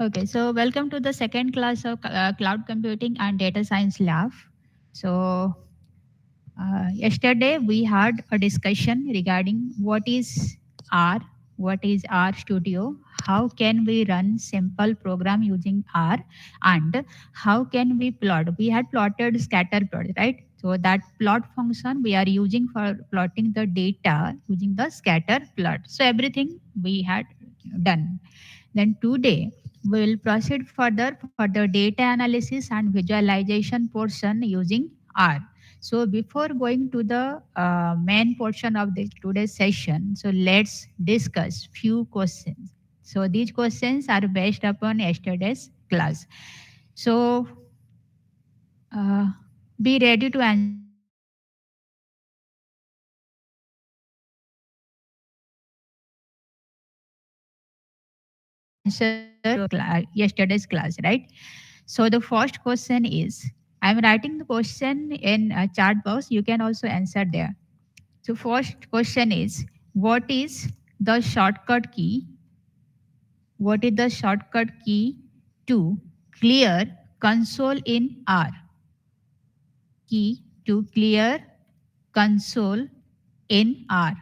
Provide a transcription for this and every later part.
Okay, so welcome to the second class of Cloud Computing and Data Science Lab. So, yesterday we had a discussion regarding what is R, what is R Studio, how can we run simple program using R, and how can we plot. We had plotted scatter plot, right? So that plot function we are using for plotting the data using the scatter plot. So everything we had done. Then today we will proceed further for the data analysis and visualization portion using R. So before going to the main portion of the today's session, so let's discuss few questions. So these questions are based upon yesterday's class. So uh, be ready to answer these questions. Yesterday's class, right? So the first question is, I'm writing the question in a chat box. You can also answer there. So first question is, what is the shortcut key? What is the shortcut key to clear console in R? Key to clear console in R.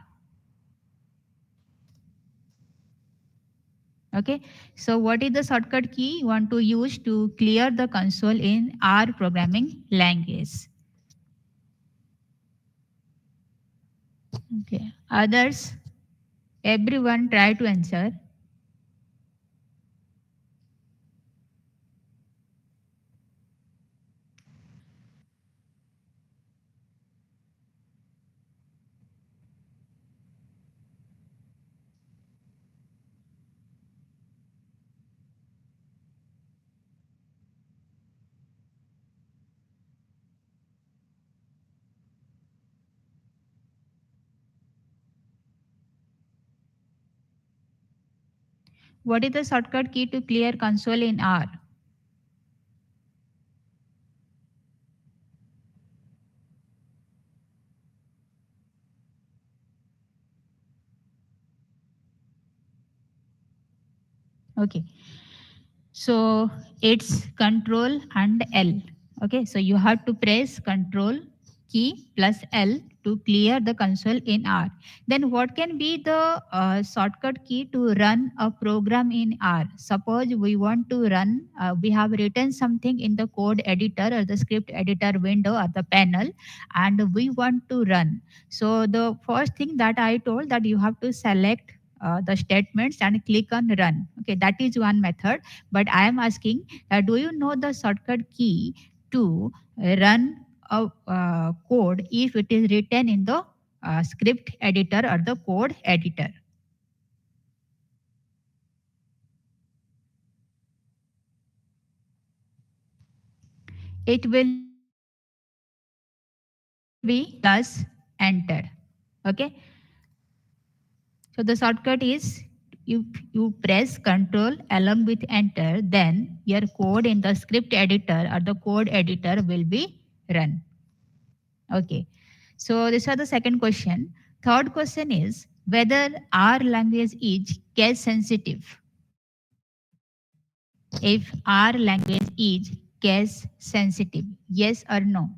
Okay. So what is the shortcut key you want to use to clear the console in R programming language? Okay. Others, everyone try to answer. What is the shortcut key to clear console in R? Okay. So it's control and L. Okay. So you have to press control key plus L to clear the console in R. Then what can be the shortcut key to run a program in R? Suppose we want to run, we have written something in the code editor or the script editor window or the panel, and we want to run. So the first thing that I told that you have to select the statements and click on run. Okay, that is one method. But I am asking, do you know the shortcut key to run a code if it is written in the script editor or the code editor? It will be plus enter. Okay. So the shortcut is you press control along with enter, then your code in the script editor or the code editor will be run. Okay. So this is the second question. Third question is whether our language is case sensitive. If our language is case sensitive, yes or no?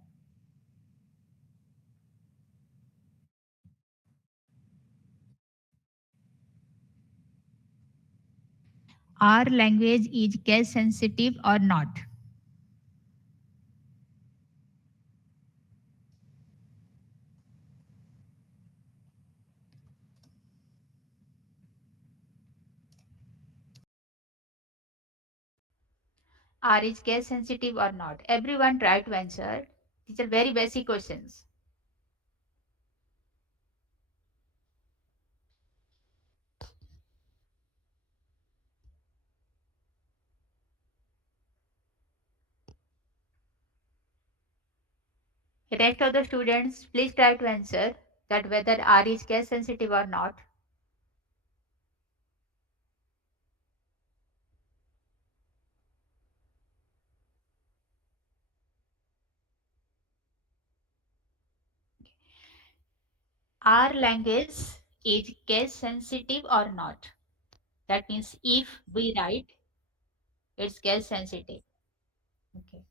Our language is case sensitive or not? R is case sensitive or not? Everyone try to answer. These are very basic questions. Rest of the students, please try to answer that whether R is case sensitive or not. Our language is case sensitive or not. That means if we write It's case sensitive. Okay.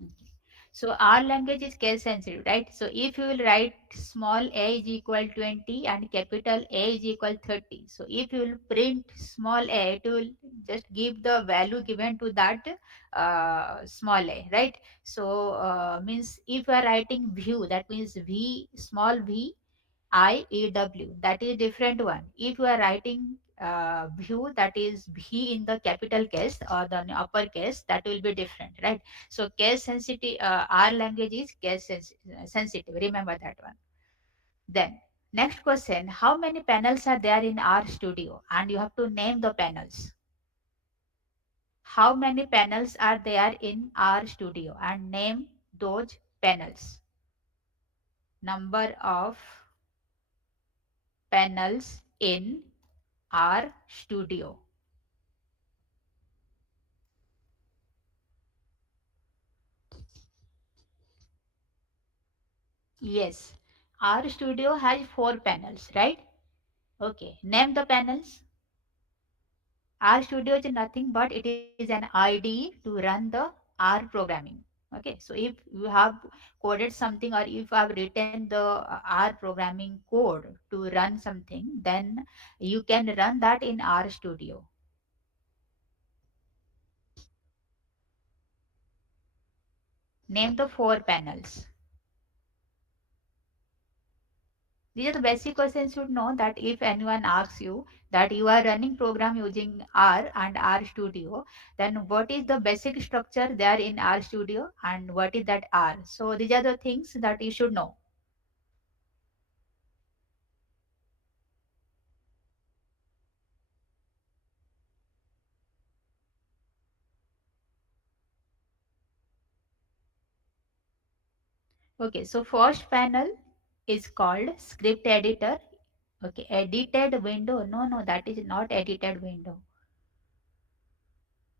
Okay. So our language is case sensitive, right? So if you will write small a is equal 20 and capital A is equal 30. So if you will print small a, it will just give the value given to that small a, right? So means if you are writing view, that means v, small v, IEW, that is different one. If you are writing view, that is V in the capital case or the upper case, that will be different, right? So case sensitive, our language is sensitive. Remember that one. Then next question: how many panels are there in our studio? And you have to name the panels. How many panels are there in our studio? And name those panels. Number of panels in our studio. Yes, our studio has four panels, right? Okay, name the panels. R Studio is nothing but it is an IDE to run the R programming. Okay, so if you have coded something or if you have written the R programming code to run something, then you can run that in R Studio. Name the four panels. These are the basic questions you should know that if anyone asks you that you are running program using R and R Studio, then what is the basic structure there in R Studio and what is that R? So these are the things that you should know. Okay, so first panel is called script editor. Okay, edited window. No, no, that is not edited window.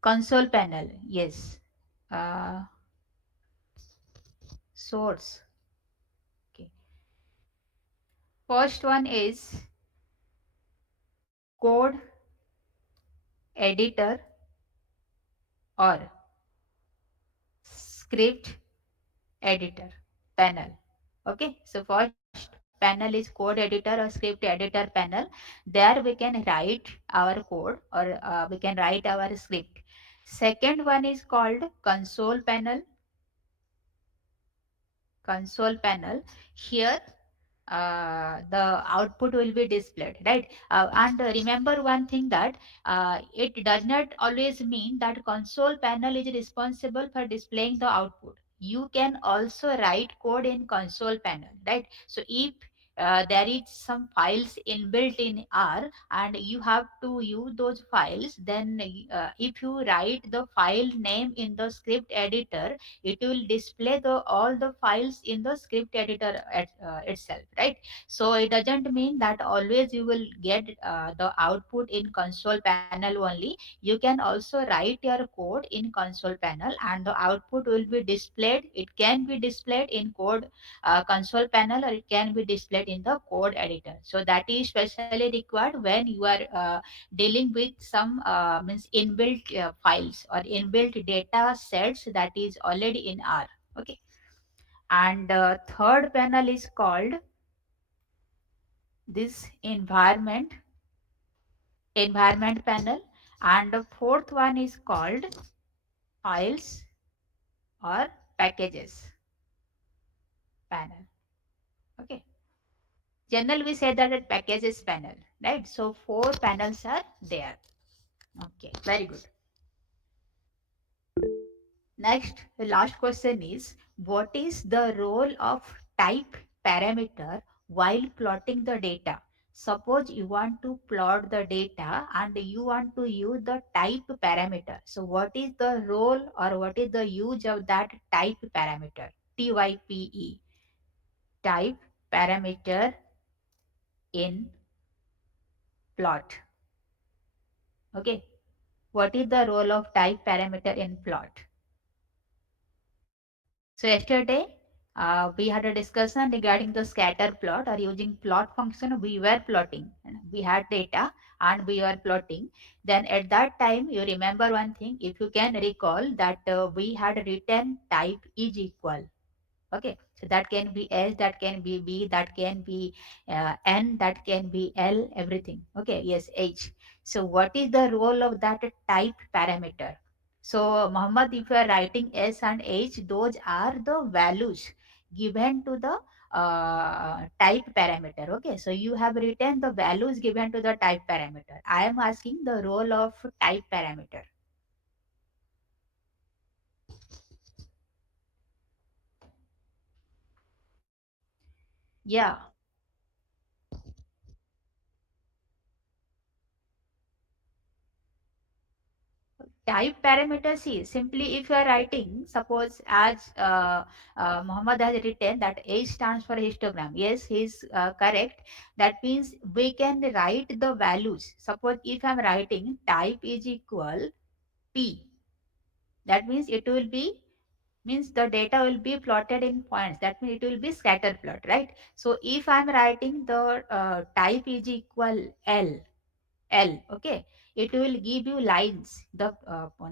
Console panel. Yes. Uh, source. Okay. First one is code editor or script editor panel. Okay, so first panel is code editor or script editor panel. There we can write our code or we can write our script. Second one is called console panel. Here the output will be displayed, right? And remember one thing that it does not always mean that console panel is responsible for displaying the output. You can also write code in console panel, right? So if there is some files inbuilt in R and you have to use those files, then if you write the file name in the script editor, it will display the all the files in the script editor itself, right? So it doesn't mean that always you will get the output in console panel only. You can also write your code in console panel and the output will be displayed. It can be displayed in code console panel or it can be displayed in the code editor. So that is specially required when you are dealing with some means inbuilt files or inbuilt data sets that is already in R. Okay, and third panel is called this environment panel, and the fourth one is called files or packages panel. Okay, general we say that it packages panel, right? So four panels are there. Okay, very good. Next, the last question is what is the role of type parameter while plotting the data? Suppose you want to plot the data and you want to use the type parameter. So what is the role or what is the use of that type parameter? TYPE, type parameter in plot. Okay. What is the role of type parameter in plot? So yesterday We had a discussion regarding the scatter plot, or using plot function. We were plotting. We had data and we were plotting. Then at that time, you remember one thing, if you can recall that we had written type is equal. Okay, so that can be S, that can be B, that can be N, that can be L, everything. Okay, yes, H. So what is the role of that type parameter? So Muhammad, if you are writing S and H, those are the values given to the type parameter. Okay, so you have written the values given to the type parameter. I am asking the role of type parameter. Yeah. Type parameter, see, simply if you are writing, suppose as Muhammad has written that H stands for histogram. Yes, he's correct. That means we can write the values. Suppose if I'm writing type is equal P, that means it will be, means the data will be plotted in points. That means it will be scatter plot, right? So if I'm writing the type is equal L, okay, it will give you lines. The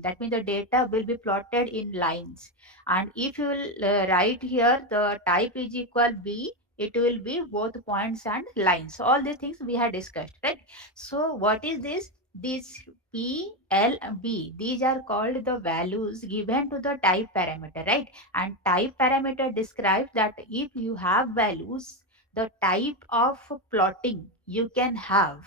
that means the data will be plotted in lines. And if you will write here the type is equal B, it will be both points and lines. So all these things we have discussed, right? So what is this? This P, L, B, these are called the values given to the type parameter, right? And type parameter describes that if you have values, the type of plotting you can have,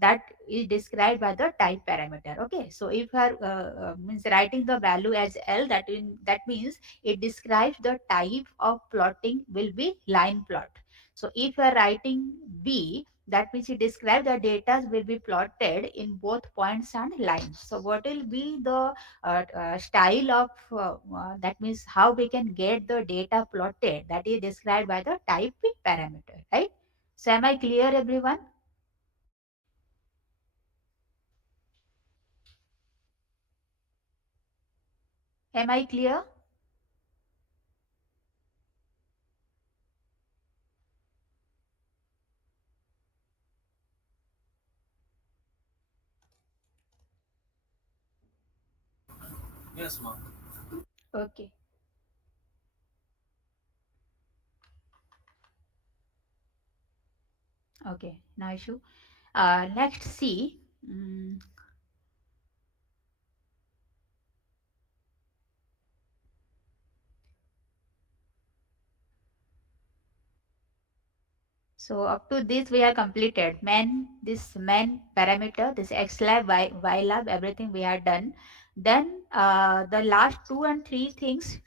that is described by the type parameter. Okay, so if you are means writing the value as L, that means it describes the type of plotting will be line plot. So if you are writing B, that means it describes the data will be plotted in both points and lines. So what will be the style of that means how we can get the data plotted, that is described by the type parameter, right? So am I clear, everyone? Am I clear? Yes, ma'am. Okay, okay, no issue. Next, C. So up to this we have completed. This main parameter, this X lab, Y lab, everything we have done. Then the last two and three things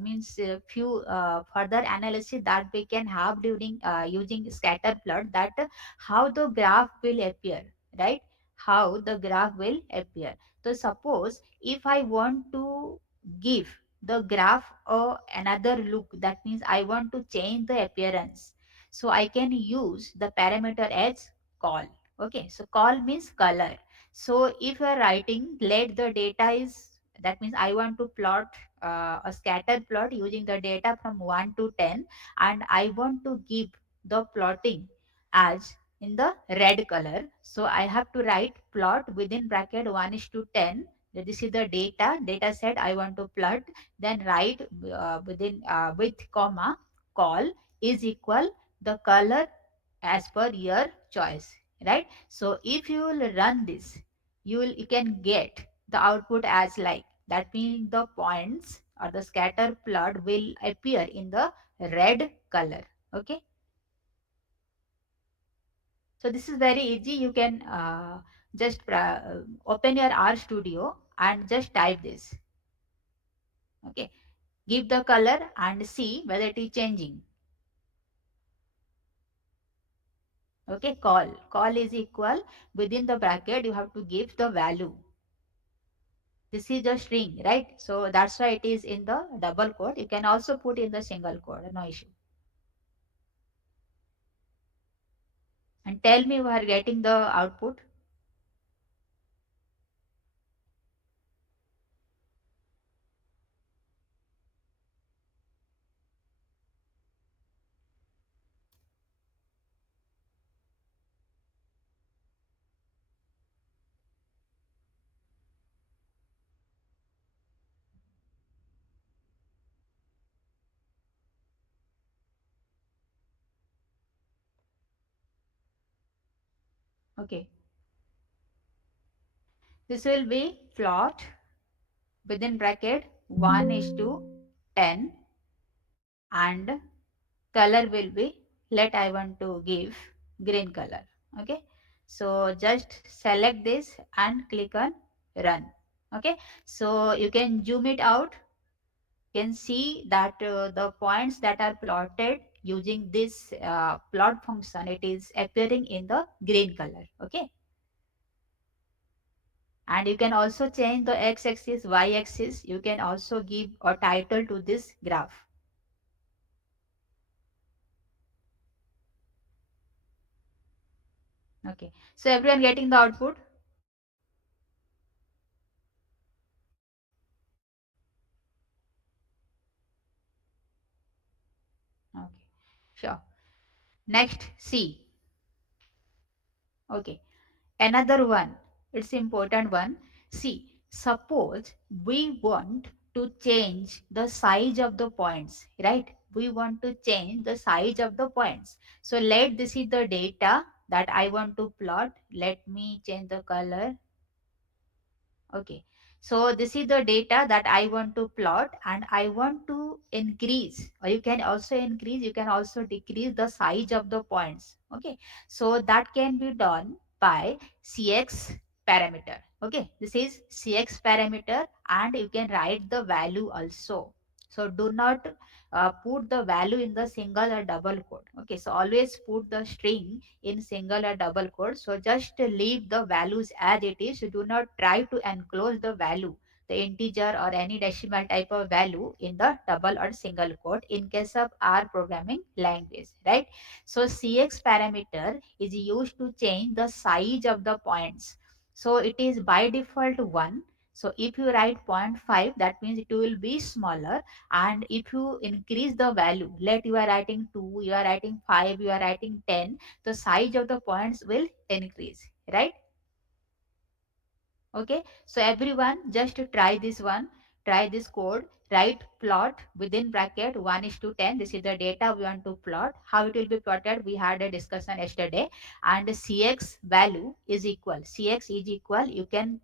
means few further analysis that we can have during using scatter plot, that how the graph will appear, right? How the graph will appear. So suppose if I want to give the graph another look, that means I want to change the appearance, so I can use the parameter as call. Okay, so call means color. So if you are writing let the data is, that means I want to plot a scatter plot using the data from 1 to 10, and I want to give the plotting as in the red color. So I have to write plot within bracket 1 is to 10. This is the data set I want to plot. Then write within with comma, call is equal the color as per your choice, right? So if you will run this, you can get the output as like that, means the points or the scatter plot will appear in the red color. Okay, so this is very easy. You can just open your R Studio and just type this. Okay, give the color and see whether it is changing. Okay, call is equal, within the bracket you have to give the value. This is a string, right? So that's why it is in the double quote. You can also put in the single quote, no issue. And tell me we are getting the output. Okay, this will be plot within bracket 1 is to 10, and color will be, let I want to give green color. Okay, so just select this and click on run. Okay, so you can zoom it out. You can see that the points that are plotted using this plot function, it is appearing in the green color. Okay, and you can also change the x-axis, y-axis. You can also give a title to this graph. Okay, so everyone getting the output? Okay, sure. Next, C. Okay, another one. It's important one. See, suppose we want to change the size of the points, right? We want to change the size of the points. So let this is the data that I want to plot. Let me change the color. Okay, so this is the data that I want to plot, and I want to increase, or you can also increase, you can also decrease the size of the points. Okay, so that can be done by CX parameter. Okay, this is CX parameter, and you can write the value also. So do not put the value in the single or double quote. Okay, so always put the string in single or double quote. So just leave the values as it is. You do not try to enclose the value, the integer or any decimal type of value in the double or single quote in case of R programming language, right? So CX parameter is used to change the size of the points. So it is by default 1. So if you write zero point 0.5, that means it will be smaller. And if you increase the value, let you are writing 2, you are writing 5, you are writing 10, the size of the points will increase, right? Okay, so everyone just try this one, try this code. Write plot within bracket 1 is to 10. This is the data we want to plot. How it will be plotted, we had a discussion yesterday. And CX value is equal, CX is equal, you can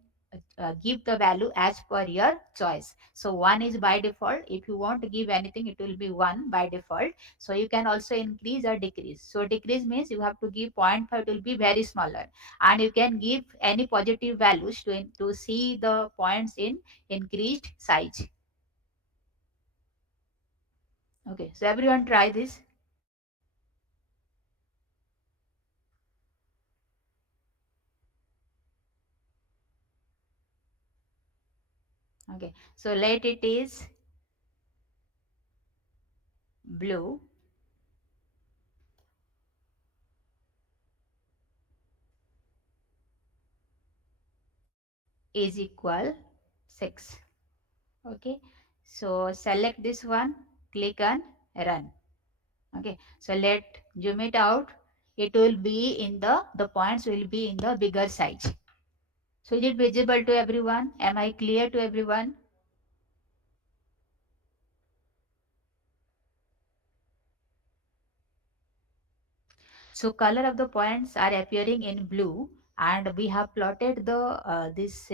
give the value as per your choice. So 1 is by default. If you want to give anything, it will be 1 by default. So you can also increase or decrease. So decrease means you have to give zero point 0.5, it will be very smaller. And you can give any positive values to see the points in increased size. Okay, so everyone try this. Okay, so let it is blue is equal 6. Okay, so select this one, click on run. Okay, so let zoom it out. It will be in the points will be in the bigger size. So is it visible to everyone? Am I clear to everyone? So color of the points are appearing in blue, and we have plotted the this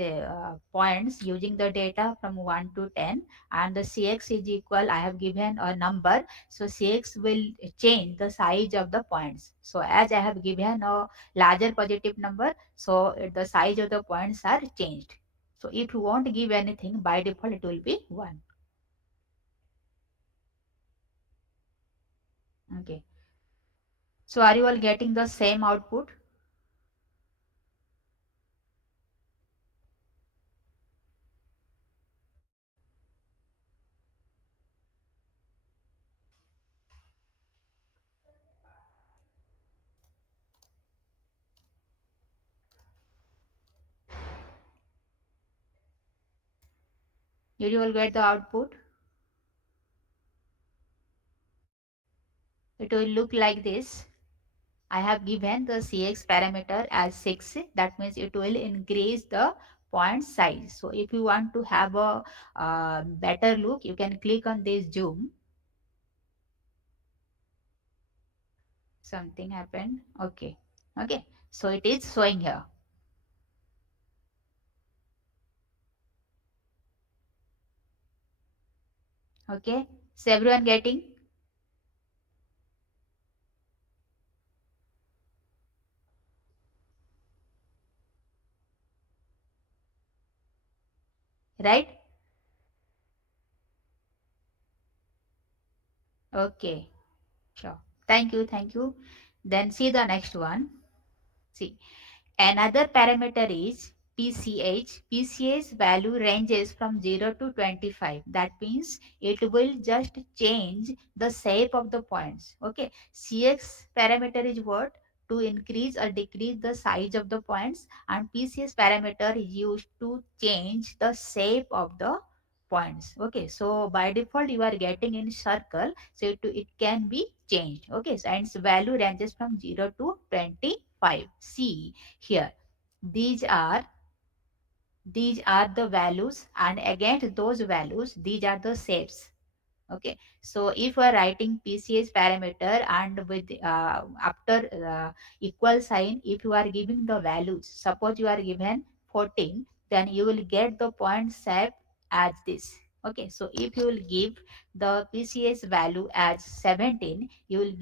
points using the data from 1 to 10, and the CX is equal, I have given a number. So CX will change the size of the points. So as I have given a larger positive number, so the size of the points are changed. So if you won't give anything, by default it will be 1. Okay. So are you all getting the same output? Did you all get the output? It will look like this. I have given the CX parameter as 6. That means it will increase the point size. So if you want to have a better look, you can click on this zoom. Something happened. Okay. Okay. So it is showing here. Okay, so everyone getting? Right? Okay, sure. Thank you, thank you. Then see the next one. See, another parameter is PCH. PCH value ranges from 0 to 25. That means it will just change the shape of the points. Okay. CX parameter is what? To increase or decrease the size of the points, and PCS parameter is used to change the shape of the points. Okay. So by default you are getting in circle, so it can be changed. Okay. So and its value ranges from 0 to 25. See here, these are the values, and against those values these are the shapes. Okay, so if we are writing PCH parameter and with after equal sign, if you are giving the values, suppose you are given 14, then you will get the point shape as this. Okay, so if you will give the PCH value as 17, you will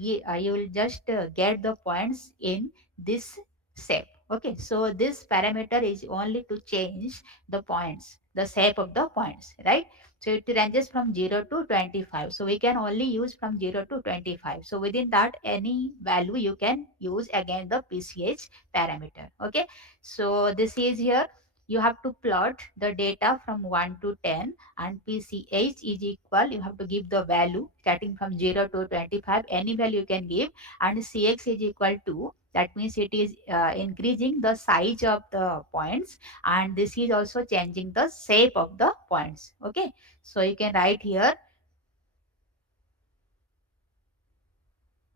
just get the points in this shape. Okay, so this parameter is only to change the points, the shape of the points, right? So it ranges from 0 to 25. So we can only use from 0 to 25. So within that, any value you can use again the PCH parameter. Okay. So this is here. You have to plot the data from 1 to 10, and PCH is equal. You have to give the value starting from 0 to 25. Any value you can give, and CX is equal to. That means it is increasing the size of the points, and this is also changing the shape of the points. Okay, so you can write here.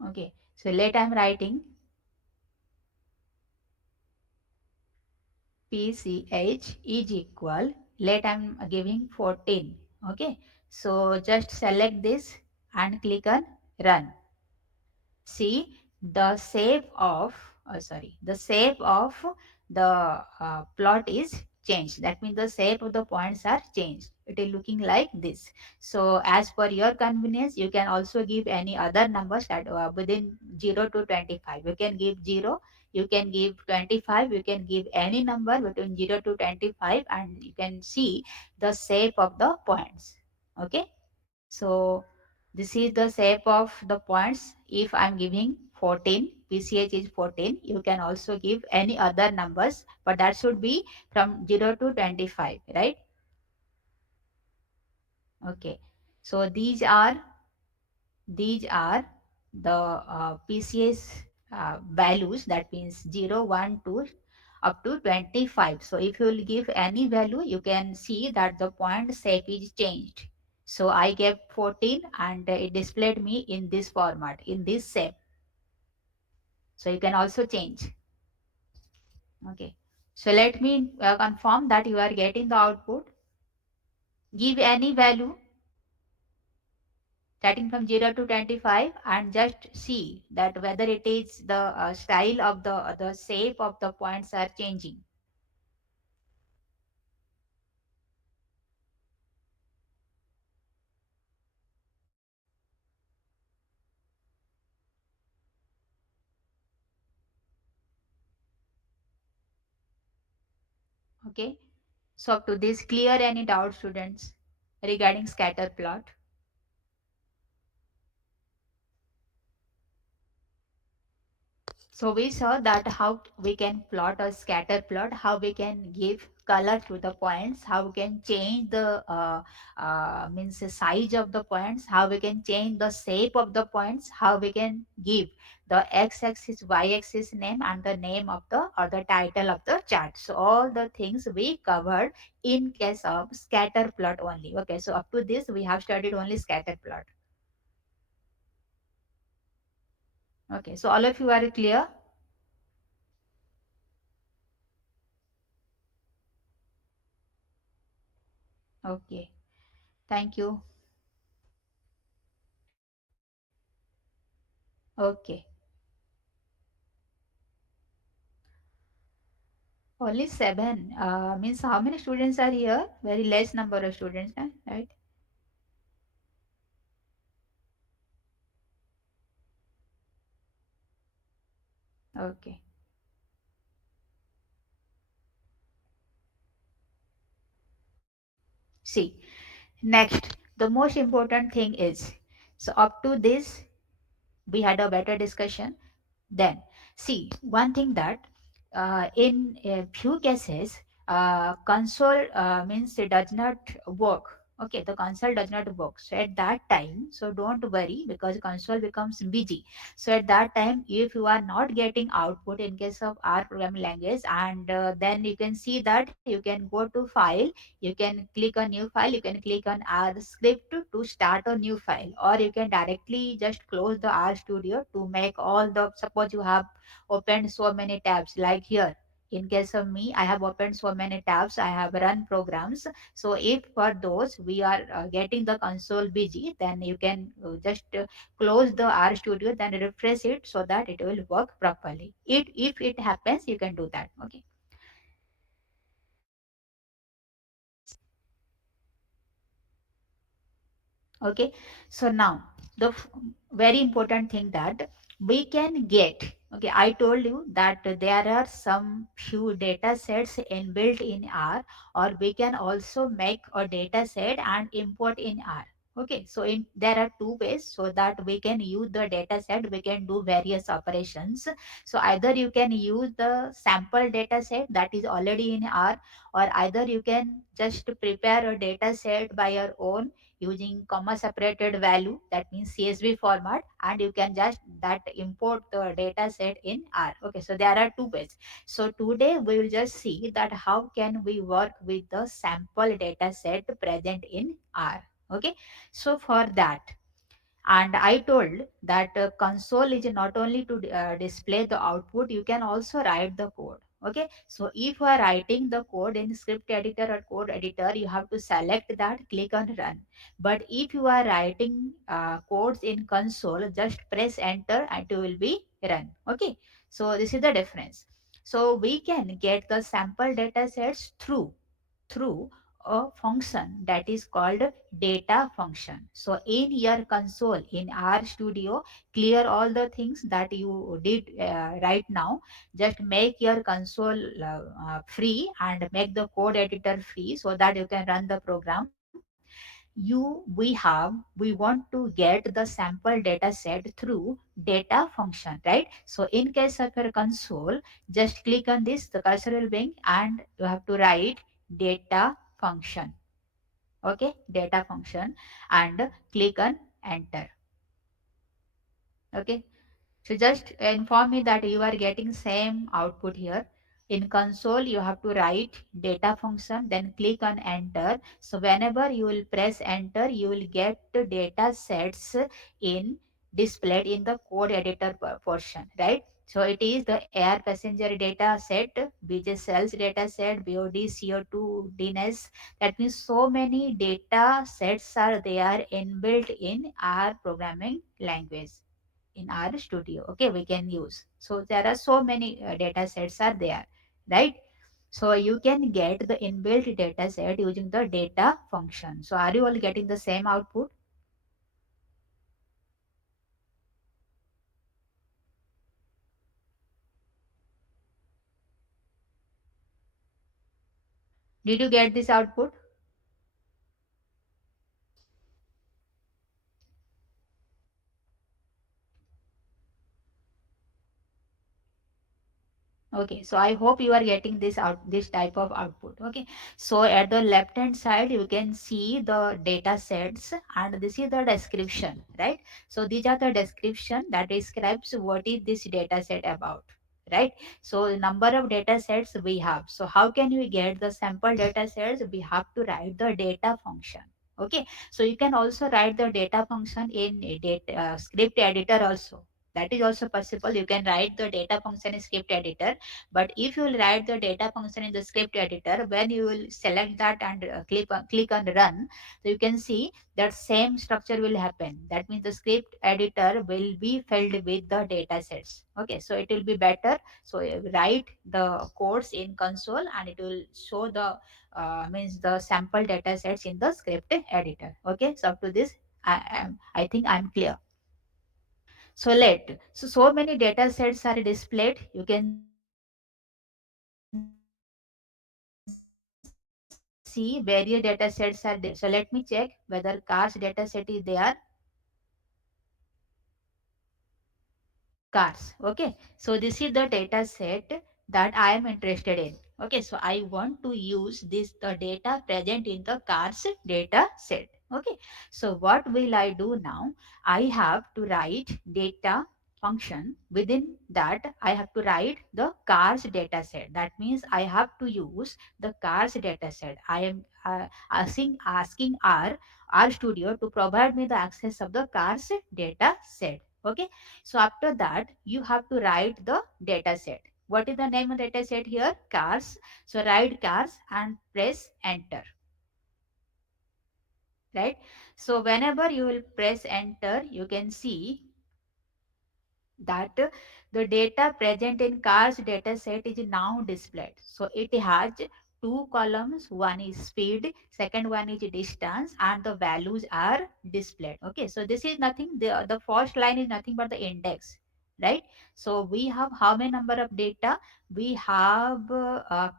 Okay, so let I'm writing PCH is equal, let I'm giving 14. Okay, so just select this and click on run. See, the shape of the shape of the plot is changed. That means the shape of the points are changed. It is looking like this. So as per your convenience, you can also give any other numbers that within 0 to 25. You can give 0, you can give 25, you can give any number between 0 to 25, and you can see the shape of the points. Okay, so this is the shape of the points. If I'm giving 14, PCH is 14, you can also give any other numbers, but that should be from 0 to 25, right? Okay. So these are the PCS values. That means 0, 1, 2 up to 25. So if you will give any value, you can see that the point shape is changed. So I gave 14, and it displayed me in this format, in this shape. So you can also change. Okay. So let me confirm that you are getting the output. Give any value starting from 0 to 25, and just see that whether it is the style of the shape of the points are changing. Okay, so up to this, clear any doubt, students, regarding scatter plot? So we saw that how we can plot a scatter plot, how we can give color to the points, how we can change the means the size of the points, how we can change the shape of the points, how we can give the x-axis, y-axis name, and the name of the or the title of the chart. So all the things we covered in case of scatter plot only. Okay, so up to this we have studied only scatter plot. Okay, so all of you are clear? Okay, thank you. Okay. Only seven. Means how many students are here? Very less number of students, right? Okay. See, next, the most important thing is, so up to this, we had a better discussion. Then, see, one thing that in a few cases, console means it does not work. Okay, the console does not work. So at that time, so don't worry because console becomes busy. So at that time, if you are not getting output in case of R programming language, and then you can see that you can go to file, you can click on new file, you can click on R script to start a new file, or you can directly just close the R studio to make all the, suppose you have opened so many tabs like here. In case of me, I have opened so many tabs, I have run programs. So if for those we are getting the console busy, then you can just close the R studio, then refresh it so that it will work properly. If it happens, you can do that. Okay. Okay, so now the very important thing that we can get. Okay, I told you that there are some few data sets inbuilt in R, or we can also make a data set and import in R. Okay, so in there are two ways so that we can use the data set, we can do various operations. So either you can use the sample data set that is already in R, or either you can just prepare a data set by your own using comma separated value, that means CSV format, and you can just that import the data set in R. Okay, so there are two ways. So today we will just see that how can we work with the sample data set present in R. Okay, so for that, and I told that console is not only to display the output, you can also write the code. Okay, so if you are writing the code in script editor or code editor, you have to select that, click on run. But if you are writing codes in console, just press enter and it will be run. Okay, so this is the difference. So we can get the sample data sets through a function that is called data function. So in your console in R Studio, clear all the things that you did right now. Just make your console free and make the code editor free so that you can run the program. We want to get the sample data set through data function, right? So in case of your console, just click on this, the cursor will bring, and you have to write data function. Okay, data function, and click on enter. Okay, so just inform me that you are getting same output here. In console, you have to write data function, then click on enter. So whenever you will press enter, you will get the data sets in displayed in the code editor portion, right? So it is the air passenger data set, BJ cells data set, BOD, CO2, DNS. That means so many data sets are there inbuilt in our programming language in our studio. Okay, we can use. So there are so many data sets are there, right? So you can get the inbuilt data set using the data function. So are you all getting the same output? Did you get this output? Okay, so I hope you are getting this type of output. Okay, so at the left hand side you can see the data sets, and this is the description, right? So these are the description that describes what is this data set about, right? So number of data sets we have. So how can we get the sample data sets? We have to write the data function. Okay, so you can also write the data function in a data script editor also. That is also possible. You can write the data function in script editor, but if you will write the data function in the script editor, when you will select that and click on run, so you can see that same structure will happen. That means the script editor will be filled with the data sets. Okay, so it will be better. So write the codes in console and it will show the means the sample data sets in the script editor. Okay, so up to this I think I'm clear. So so many data sets are displayed. You can see various data sets are there. So let me check whether cars data set is there. Cars. Okay, so this is the data set that I am interested in. Okay, so I want to use this the data present in the cars data set. Okay, so what will I do now? I have to write data function. Within that I have to write the cars data set. That means I have to use the cars data set. I am asking R studio to provide me the access of the cars data set. Okay, so after that, you have to write the data set. What is the name of data set here? Cars. So write cars and press enter. Right. So whenever you will press enter, you can see that the data present in cars data set is now displayed. So it has two columns. One is speed, second one is distance, and the values are displayed. Okay, so this is nothing. The first line is nothing but the index, right? So we have how many number of data? We have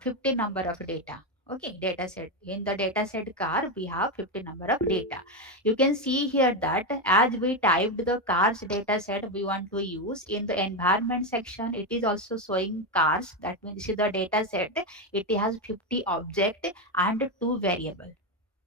50 number of data. Okay, data set. In the data set car, we have 50 number of data. You can see here that as we typed the cars data set we want to use in the environment section, it is also showing cars. That means this is the data set. It has 50 object and two variable.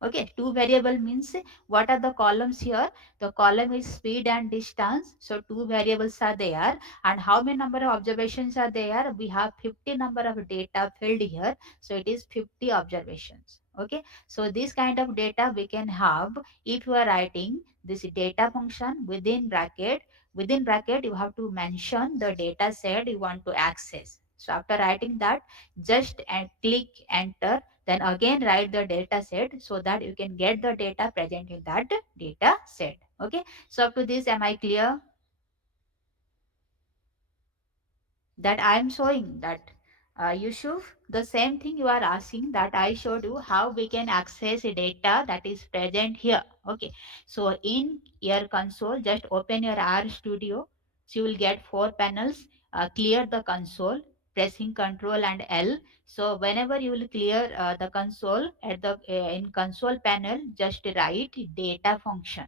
Okay, two variable means what are the columns here? The column is speed and distance. So two variables are there. And how many number of observations are there? We have 50 number of data filled here. So it is 50 observations. Okay, so this kind of data we can have if you are writing this data function within bracket. Within bracket, you have to mention the data set you want to access. So after writing that, just click enter, then again write the data set so that you can get the data present in that data set. Okay, so up to this, am I clear? That I am showing that Yusuf, the same thing you are asking that I showed you how we can access data that is present here. Okay, so in your console, just open your R Studio. So you will get four panels. Clear the console, pressing Control and L. So whenever you will clear the console at the in console panel, just write data function.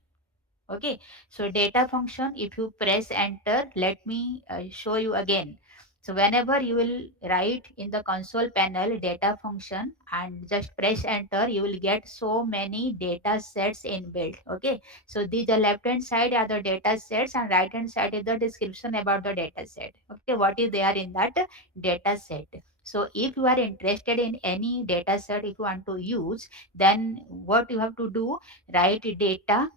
Okay, so data function, if you press enter, let me show you again. So whenever you will write in the console panel data function and just press enter, you will get so many data sets inbuilt. Okay, so the left hand side are the data sets and right hand side is the description about the data set. Okay, what is there in that data set? So if you are interested in any data set, if you want to use, then what you have to do, write data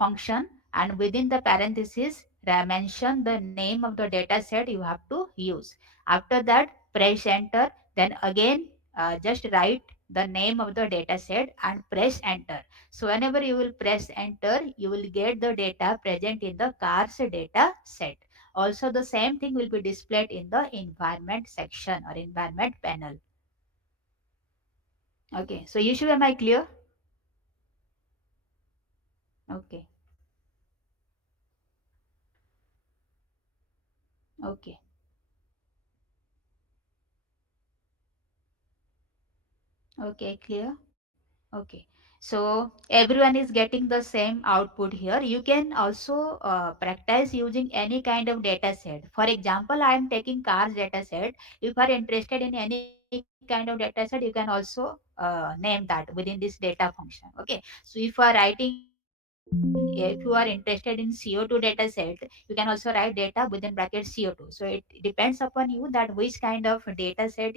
function and within the parenthesis mention the name of the data set you have to use. After that, press enter, then again just write the name of the data set and press enter. So whenever you will press enter, you will get the data present in the cars data set. Also the same thing will be displayed in the environment section or environment panel. Okay, so usually am I clear? Okay. Okay. Okay, clear. Okay, so everyone is getting the same output here. You can also practice using any kind of data set. For example, I am taking cars data set. If you are interested in any kind of data set, you can also name that within this data function. Okay, so if you are writing, if you are interested in CO2 data set, you can also write data within bracket CO2. So it depends upon you that which kind of data set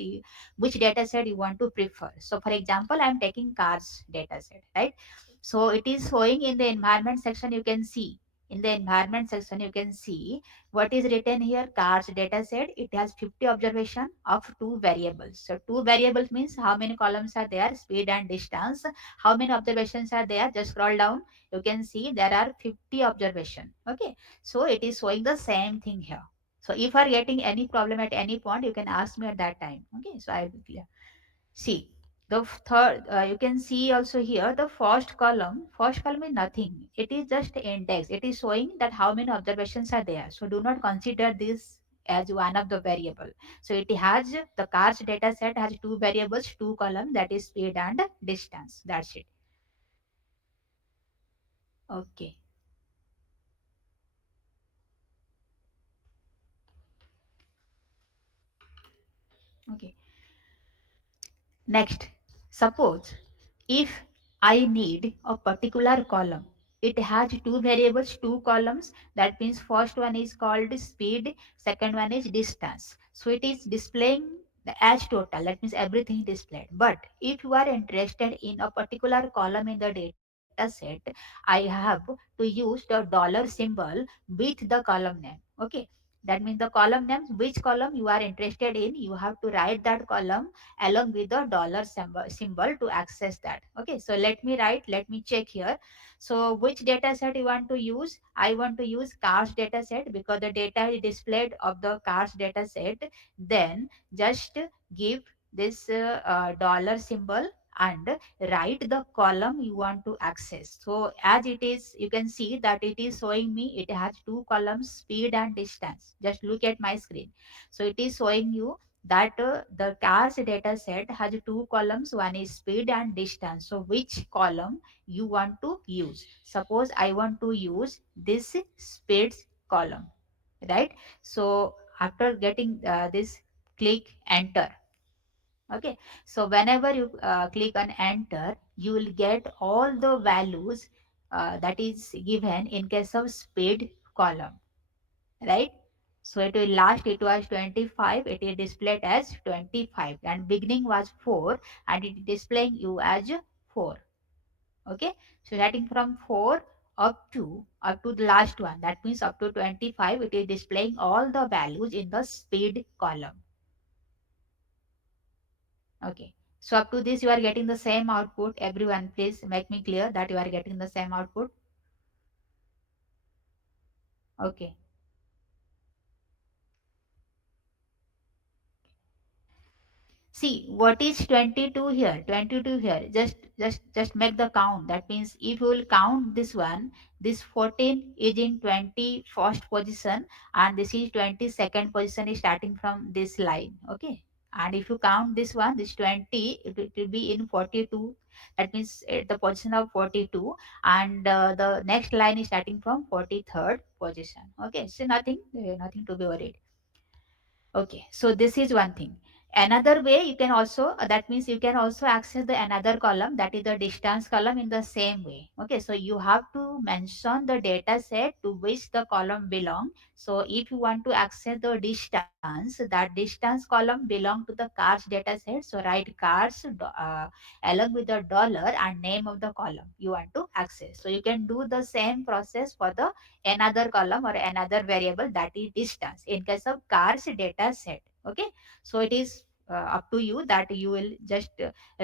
which data set you want to prefer. So for example, I'm taking cars data set, right? So it is showing in the environment section, you can see In the environment section, you can see what is written here. Cars data set, it has 50 observation of two variables. So two variables means how many columns are there, speed and distance. How many observations are there? Just scroll down. You can see there are 50 observation. Okay. So it is showing the same thing here. So if you are getting any problem at any point, you can ask me at that time. Okay. So I will be clear. See, the third, you can see also here the first column is nothing. It is just index. It is showing that how many observations are there. So do not consider this as one of the variable. So it has, the cars data set has two variables, two columns, that is speed and distance. That's it. Okay. Okay. Next, suppose if I need a particular column, it has two variables, two columns. That means first one is called speed, second one is distance. So it is displaying the as total. That means everything displayed. But if you are interested in a particular column in the data set, I have to use the dollar symbol with the column name. Okay. That means the column names, which column you are interested in, you have to write that column along with the dollar symbol to access that. Okay, so let me check here. So which data set you want to use? I want to use cars data set because the data is displayed of the cars data set. Then just give this dollar symbol and write the column you want to access. So as it is, you can see that it is showing me it has two columns, speed and distance. Just look at my screen. So it is showing you that the cars data set has two columns, one is speed and distance. So which column you want to use? Suppose I want to use this speeds column, right? So after getting this, click enter. Okay, so whenever you click on enter, you will get all the values that is given in case of speed column, right? So it will last, it was 25, it is displayed as 25, and beginning was 4 and it is displaying you as 4. Okay, so starting from 4 up to the last one, that means up to 25, it is displaying all the values in the speed column. Okay, so up to this you are getting the same output. Everyone, please make me clear that you are getting the same output. Okay. See, what is 22 here? 22 here. Just make the count. That means if you will count this one, this 14 is in 21st position and this is 22nd position is starting from this line. Okay. And if you count this one, this 20, it will be in 42. That means at the position of 42, and the next line is starting from 43rd position. Okay. So nothing to be worried. Okay, so this is one thing. Another way you can also, that means you can also access the another column, that is the distance column, in the same way. Okay, so you have to mention the data set to which the column belong. So if you want to access the distance, that distance column belong to the cars data set. So write cars along with the dollar and name of the column you want to access. So you can do the same process for the another column or another variable, that is distance, in case of cars data set. Okay, so it is up to you that you will just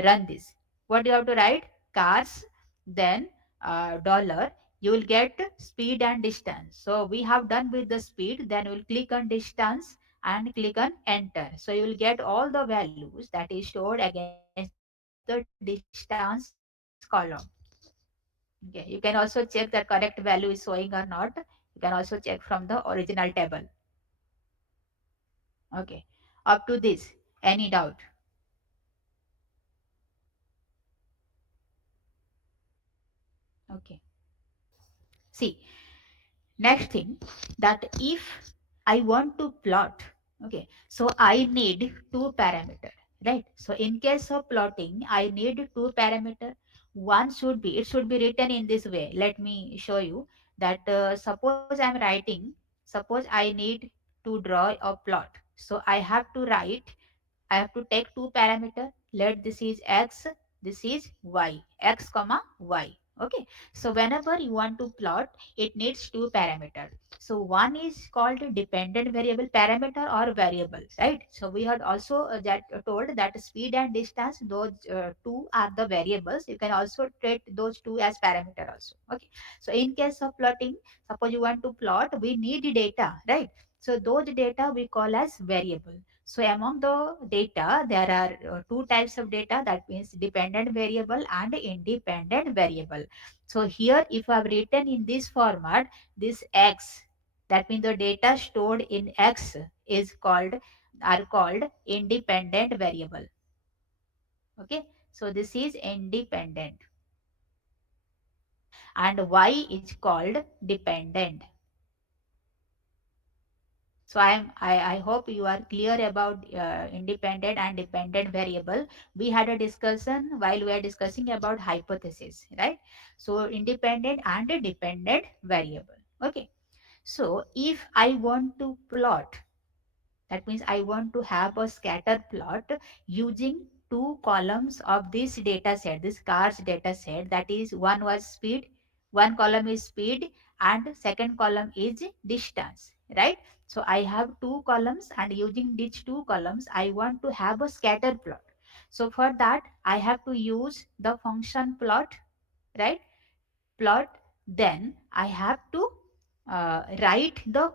run this. What you have to write? Cars, then dollar, you will get speed and distance. So we have done with the speed, then we'll click on distance and click on enter. So you will get all the values that is stored against the distance column. Okay, you can also check that correct value is showing or not. You can also check from the original table. Okay, up to this, any doubt? Okay, see, next thing, that if I want to plot, okay, so I need two parameter, right? So in case of plotting, I need two parameter. One should be, it should be written in this way. Let me show you that. Suppose I'm writing, suppose I need to draw a plot. So I have to write, I have to take two parameter. Let this is x, this is y, x comma y. Okay, so whenever you want to plot, it needs two parameters. So one is called dependent variable parameter or variable, right? So we had also that told that speed and distance, those two are the variables. You can also treat those two as parameter also. Okay, so in case of plotting, suppose you want to plot, we need data, right? So those data we call as variable. So among the data, there are two types of data, that means dependent variable and independent variable. So here, if I have written in this format, this X, that means the data stored in X is called, are called independent variable. Okay, so this is independent, and Y is called dependent. So I hope you are clear about independent and dependent variable. We had a discussion while we are discussing about hypothesis, right? So independent and dependent variable. Okay. So if I want to plot, that means I want to have a scatter plot using two columns of this data set, this cars data set. That is, one was speed, one column is speed, and second column is distance, right? So I have two columns, and using these two columns, I want to have a scatter plot. So for that, I have to use the function plot, right? Plot, then I have to write the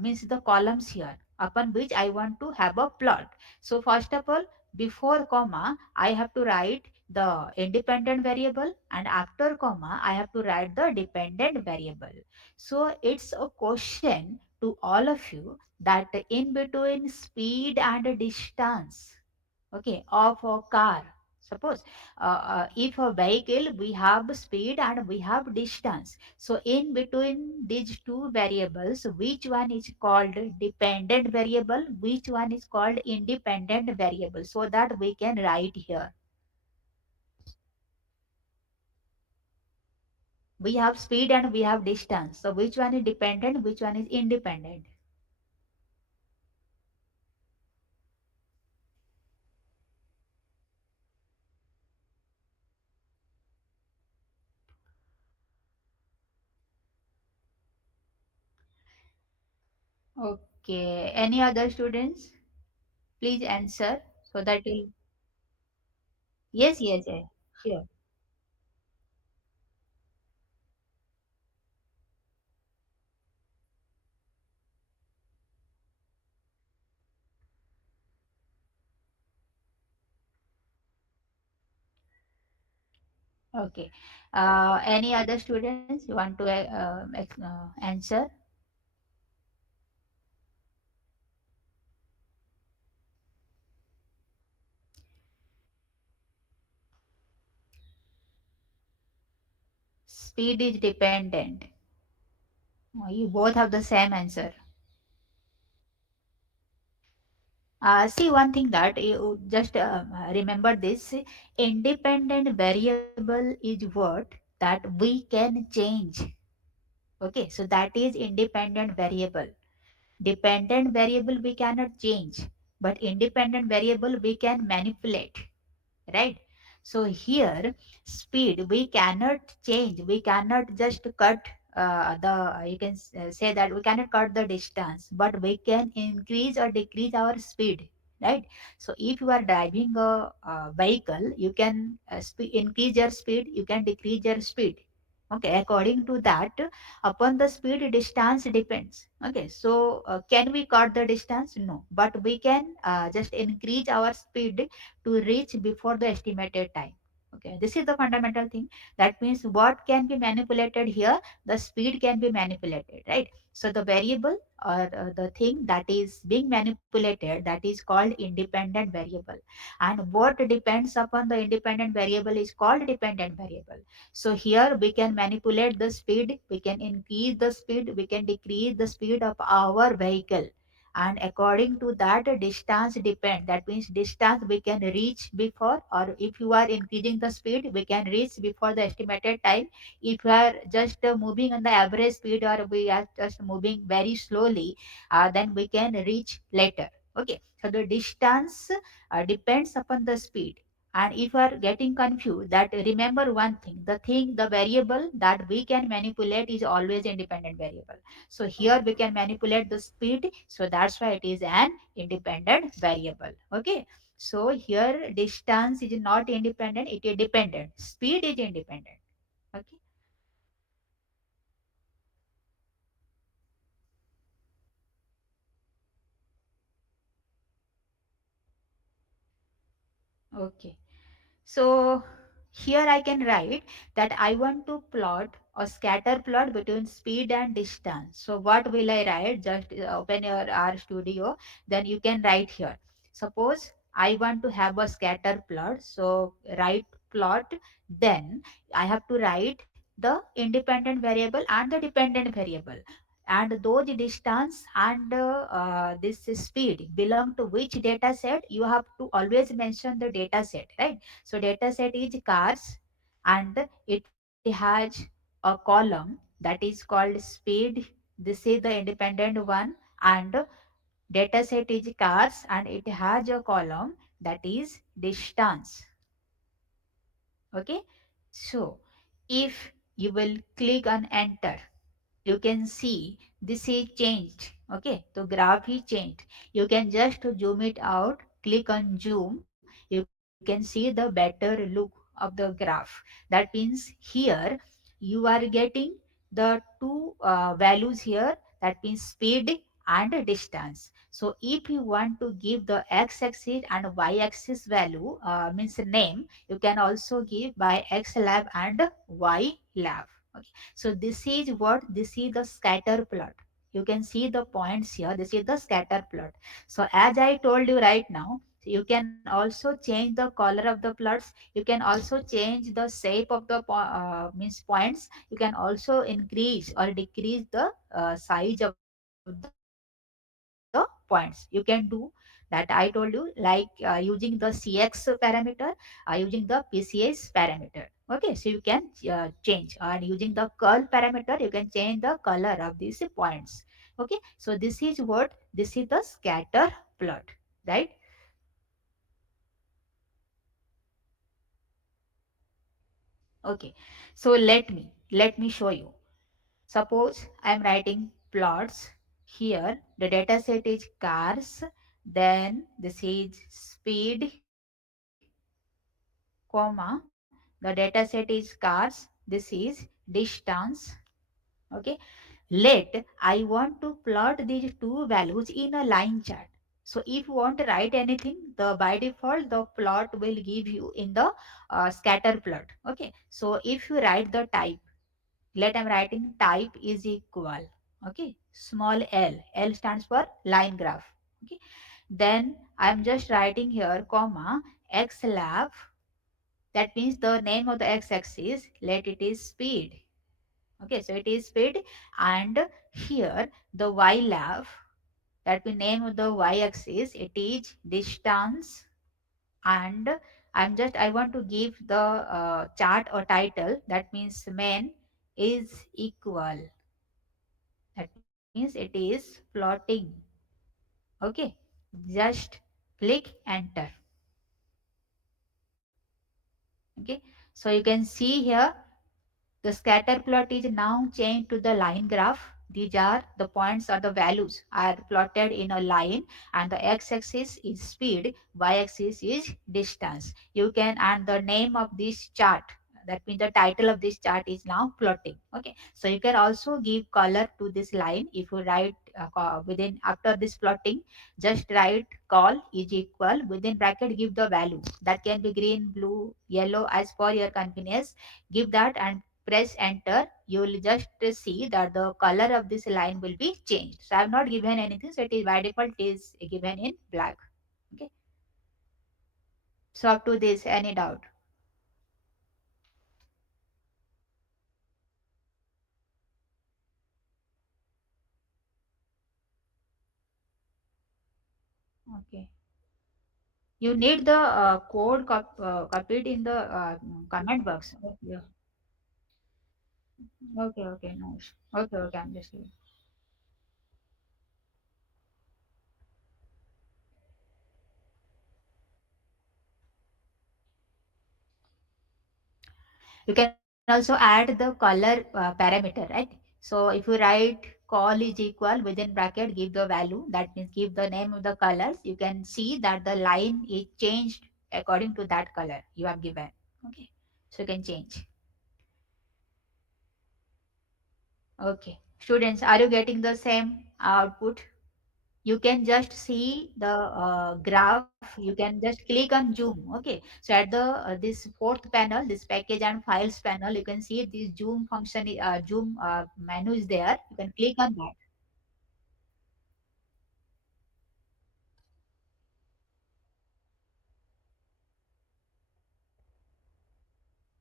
means the columns here upon which I want to have a plot. So first of all, before comma, I have to write the independent variable, and after comma, I have to write the dependent variable. So it's a question to all of you, that in between speed and distance, okay, of a car, suppose if a vehicle, we have speed and we have distance, so in between these two variables, which one is called dependent variable, which one is called independent variable, so that we can write here. We have speed and we have distance, so which one is dependent, which one is independent? Okay, any other students, please answer, so that will. Yes, yes, yes, sure. Okay. Any other students you want to answer? Speed is dependent. You both have the same answer. See, one thing that you just remember this, independent variable is what that we can change. Okay, so that is independent variable. Dependent variable we cannot change, but independent variable we can manipulate, right? So here, speed we cannot change, we cannot just cut the, you can say that we cannot cut the distance, but we can increase or decrease our speed, right? So if you are driving a vehicle, you can increase your speed, you can decrease your speed. Okay, according to that, upon the speed, distance depends. Okay, so can we cut the distance? No, but we can just increase our speed to reach before the estimated time. Okay, this is the fundamental thing. That means what can be manipulated here, the speed can be manipulated, right? So the variable, or the thing that is being manipulated, that is called independent variable. And what depends upon the independent variable is called dependent variable. So here we can manipulate the speed, we can increase the speed, we can decrease the speed of our vehicle, and according to that, distance depend, that means distance we can reach before, or if you are increasing the speed, we can reach before the estimated time. If you are just moving on the average speed, or we are just moving very slowly, then we can reach later. Okay, so the distance depends upon the speed, And if you are getting confused, that remember one thing, the variable that we can manipulate is always independent variable. So here we can manipulate the speed, so that's why it is an independent variable. Okay, so here distance is not independent, it is dependent. Speed is independent. Okay. Okay. So here I can write that I want to plot a scatter plot between speed and distance. So what will I write? Just open your R Studio, then you can write here. Suppose I want to have a scatter plot. So write plot, then I have to write the independent variable and the dependent variable. And those distance and this speed belong to which data set, you have to always mention the data set, right? So data set is cars, and it has a column that is called speed. This is the independent one. And data set is cars, and it has a column that is distance. Okay. So if you will click on enter, you can see this is changed. Okay, the graph is changed. You can just zoom it out, click on zoom, you can see the better look of the graph. That means here you are getting the two values here, that means speed and distance. So if you want to give the x-axis and y-axis value, means name, you can also give by x lab and y lab. So this is what, this is the scatter plot. You can see the points here. This is the scatter plot. So as I told you right now, you can also change the color of the plots. You can also change the shape of the means points. You can also increase or decrease the size of the points. You can do that. I told you, like using the CX parameter, using the PCS parameter. Okay, so you can change, and using the curl parameter, you can change the color of these points. Okay, so this is what, this is the scatter plot, right? Okay, so let me show you. Suppose I'm writing plots. Here the data set is cars, then this is speed, comma, the data set is cars, this is distance. Okay, let I want to plot these two values in a line chart. So if you want to write anything, the by default the plot will give you in the scatter plot. Okay, so if you write the type, let I'm writing type is equal, okay, small l stands for line graph. Okay, then I'm just writing here comma x lab, that means the name of the x-axis, let it is speed. Okay, so it is speed. And here the y lab, that we name of the y-axis, it is distance. And I want to give the chart or title, that means main is equal, that means it is plotting. Okay, just click enter. Okay, so you can see here the scatter plot is now changed to the line graph. These are the points or the values are plotted in a line, and the x-axis is speed, y-axis is distance. You can, and the name of this chart, that means the title of this chart is now plotting. Okay, so you can also give color to this line. If you write within after this plotting, just write call is equal, within bracket give the value, that can be green, blue, yellow as per your convenience. Give that and press enter. You will just see that the color of this line will be changed. So I have not given anything, so it is by default is given in black. Okay, so up to this, any doubt? Okay, you need the code copied in the comment box. Okay, okay, okay, nice. Okay, okay, I'm just kidding. You can also add the color parameter, right? So if you write call is equal within bracket, give the value, that means give the name of the colors, you can see that the line is changed according to that color you have given. Okay, so you can change. Okay, students, are you getting the same output? You can just see the graph, you can just click on zoom. Okay, so at the this fourth panel, this package and files panel, you can see this zoom function, zoom menu is there, you can click on that.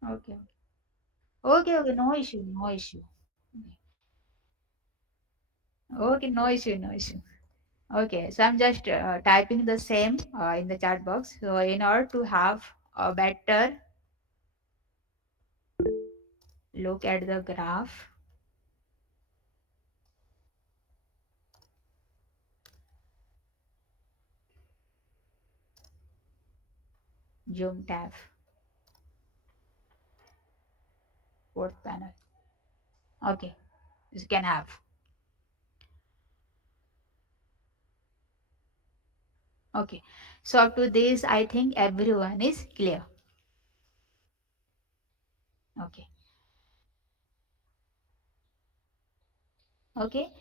Okay, okay, no issue, no issue. Okay, no issue, no issue. Okay, so I'm just typing the same in the chat box. So in order to have a better look at the graph, zoom tab, fourth panel. Okay, you can have. Okay, so up to this, I think everyone is clear. Okay, okay,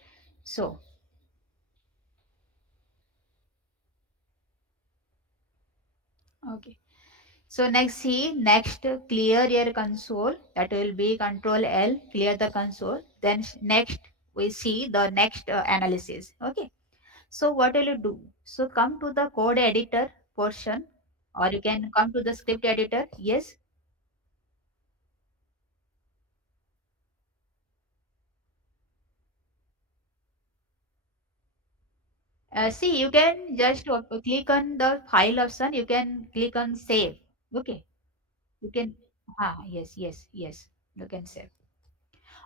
so okay, so next see next clear your console, that will be control L, clear the console. Then next we see the next analysis. Okay, so what will you do? So come to the code editor portion, or you can come to the script editor. Yes. See, you can just click on the file option. You can click on save. Okay. You can, yes, yes, yes, you can save.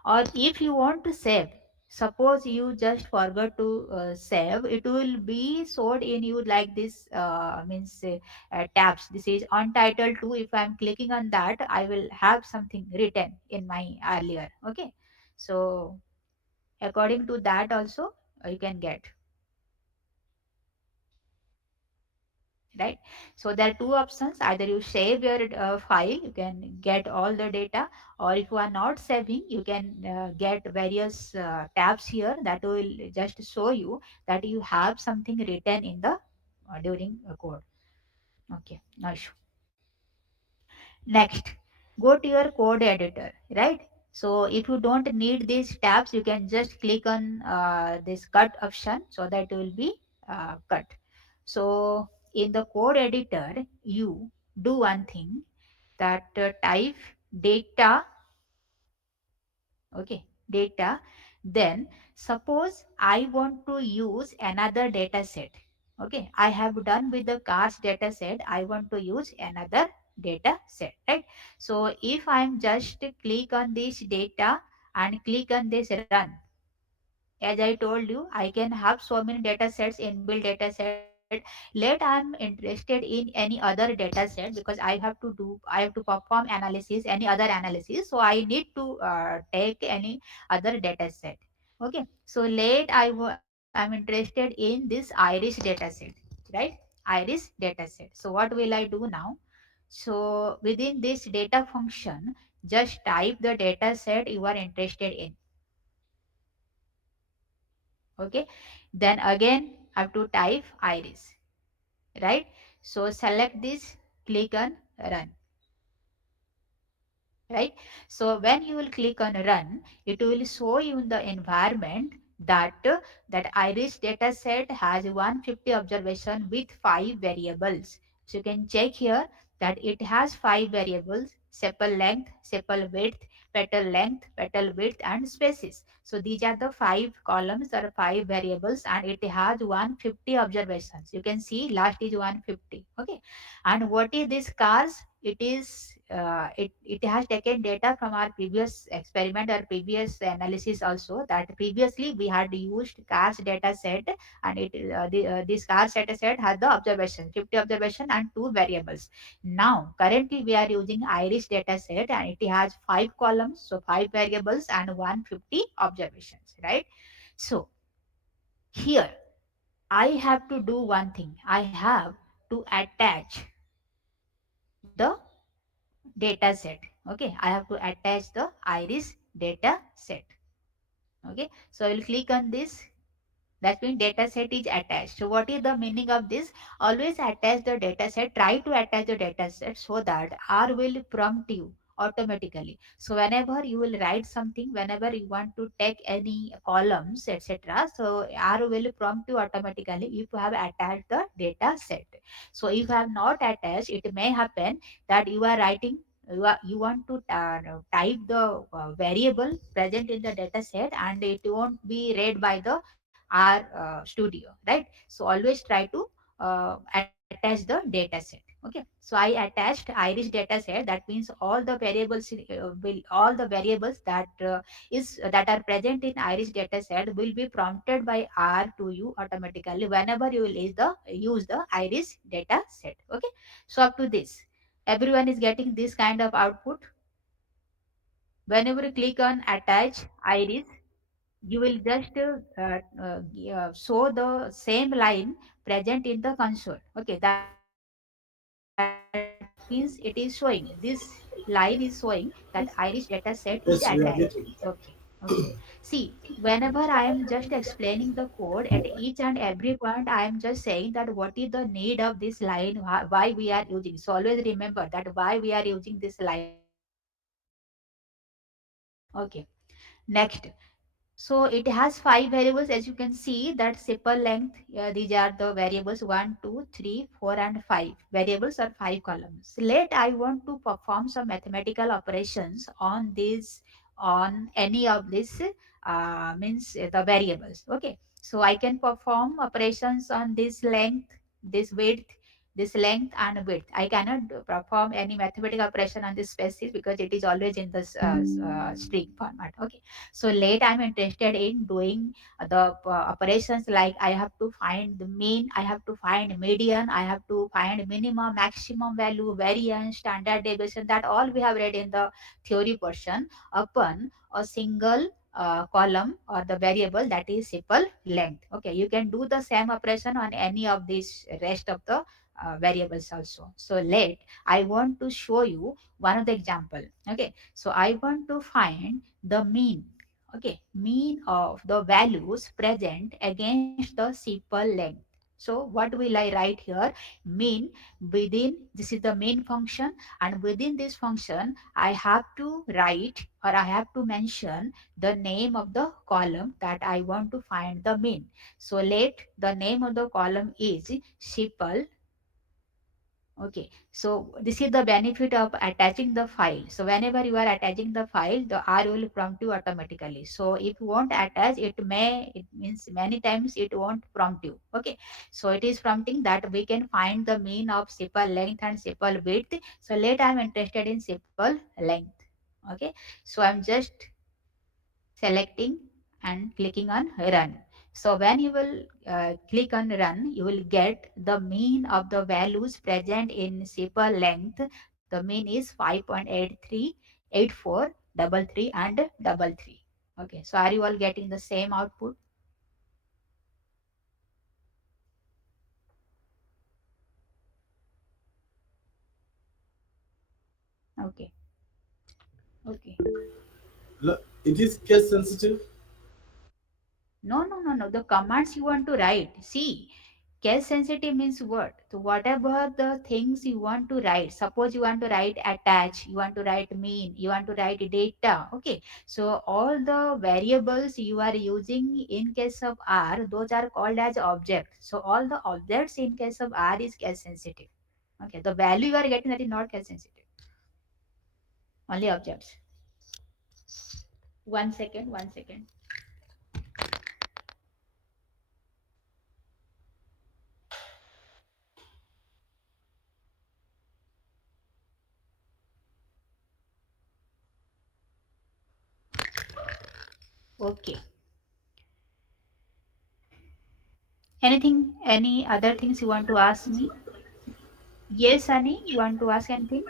Or if you want to save, suppose you just forgot to save, it will be stored in you like this, means tabs. This is untitled 2. If I'm clicking on that, I will have something written in my earlier. Okay. So according to that also, you can get. Right, so there are two options, either you save your file, you can get all the data, or if you are not saving, you can get various tabs here that will just show you that you have something written in the during code. Okay, now next, go to your code editor, right? So if you don't need these tabs, you can just click on this cut option, so that will be cut. So in the code editor, you do one thing, that type data. Okay, data. Then suppose I want to use another data set. Okay, I have done with the cars data set, I want to use another data set, right? So if I'm just click on this data and click on this run, as I told you, I can have so many data sets, inbuilt data set. Let I'm interested in any other data set, because I have to perform analysis, any other analysis, so I need to take any other data set. Okay, so I'm interested in this iris data set, right? Iris data set. So what will I do now? So within this data function, just type the data set you are interested in. Okay, then again I have to type iris, right? So select this, click on run, right? So when you will click on run, it will show you in the environment that that iris data set has 150 observation with 5 variables. So you can check here that it has 5 variables: sepal length, sepal width, petal width, and species. So these are the 5 columns or 5 variables, and it has 150 observations. You can see last is 150. Okay, and what is this cars? It is it has taken data from our previous experiment or previous analysis also, that previously we had used cars data set, and this cars data set had the observation 50 observation and two variables. Now currently we are using iris data set, and it has five columns, so five variables and 150 observations, right? So here I have to do one thing. I have to attach the data set. Okay, I have to attach the iris data set. Okay, so I will click on this. That means data set is attached. So what is the meaning of this? Always attach the data set. Try to attach the data set so that R will prompt you automatically. So whenever you will write something, whenever you want to take any columns, etc., so R will prompt you automatically if you have attached the data set. So if you have not attached, it may happen that you are writing, you want to type the variable present in the data set, and it won't be read by the our studio, right? So always try to attach the data set. Okay, so I attached iris data set. That means all the variables all the variables that are present in iris data set will be prompted by R to you automatically whenever you will use the iris data set. Okay, so up to this, everyone is getting this kind of output. Whenever you click on attach iris, you will just show the same line present in the console. Okay, that means it is showing, this line is showing that iris data set is attached. Okay, okay. See, whenever I am just explaining the code, at each and every point I am just saying that what is the need of this line, why we are using. So always remember that why we are using this line. Okay, next. So it has five variables, as you can see, that simple length. These are the variables one, two, three, four, and 5. Variables are 5 columns. Let I want to perform some mathematical operations on this, on any of this means the variables. Okay, so I can perform operations on this length, this width, this length and width. I cannot perform any mathematical operation on this spaces because it is always in this string format. Okay, so late I'm interested in doing the operations like I have to find the mean, I have to find median, I have to find minimum, maximum value, variance, standard deviation. That all we have read in the theory portion upon a single column or the variable, that is simple length. Okay, you can do the same operation on any of these rest of the variables also. So let I want to show you one of the example. Okay, so I want to find the mean. Okay, mean of the values present against the simple length. So what will I write here? Mean within, this is the main function, and within this function I have to write or I have to mention the name of the column that I want to find the mean. So let the name of the column is simple. Okay, so this is the benefit of attaching the file. So whenever you are attaching the file, the R will prompt you automatically. So if you won't attach, it means many times it won't prompt you. Okay, so it is prompting that we can find the mean of simple length and simple width. So let I'm interested in simple length. Okay, so I'm just selecting and clicking on run. So when you will click on run, you will get the mean of the values present in simple length. The mean is 5.838433 and 33. Okay, so are you all getting the same output? Okay, okay. Look, it is case sensitive. No, no, no, no. The commands you want to write. See, case sensitive means what? So whatever the things you want to write, suppose you want to write attach, you want to write mean, you want to write data. Okay. So all the variables you are using in case of R, those are called as objects. So all the objects in case of R is case sensitive. Okay. The value you are getting, that is not case sensitive. Only objects. One second, one second. Okay. Anything, any other things you want to ask me? Yes, Annie, you want to ask anything?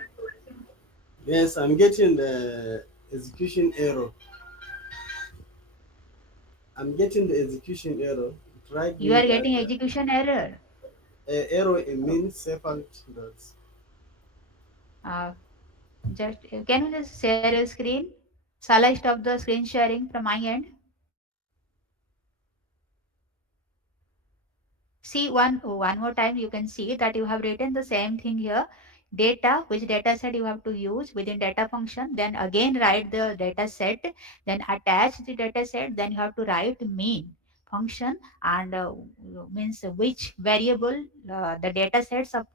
Yes, I'm getting the execution error. I'm getting the execution error. It write You me are that getting execution error. error in mean second dots. Uh, just can you just share your screen? Shall I stop the screen sharing from my end? See one more time, you can see that you have written the same thing here. Data, which data set you have to use within data function, then again write the data set, then attach the data set, then you have to write mean function and means which variable the data sets of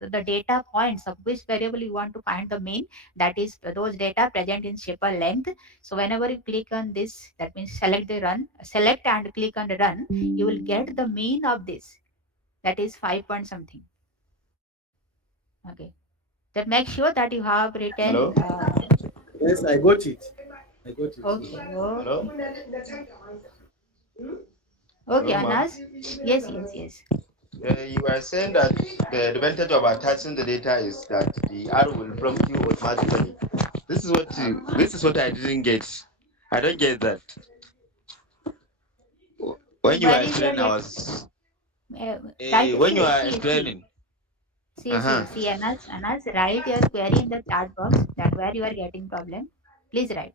the data points of which variable you want to find the mean, that is those data present in shaper length. So whenever you click on this, that means select the run, select and click on run, you will get the mean of this, that is 5 point something. Okay, that make sure that you have written Hello? Yes, I got it. I got it. So. okay, Hello? okay, okay, Hello, ma'am. Anas. Yes, yes, yes. You were saying that the advantage of attaching the data is that the R will prompt you automatically. This is what I didn't get. I don't get that. When you were Where is your explaining, I get was right, when you see, were see, see, explaining. Uh-huh. see, Anas, write your query in the chat box, that where you are getting problem, please write.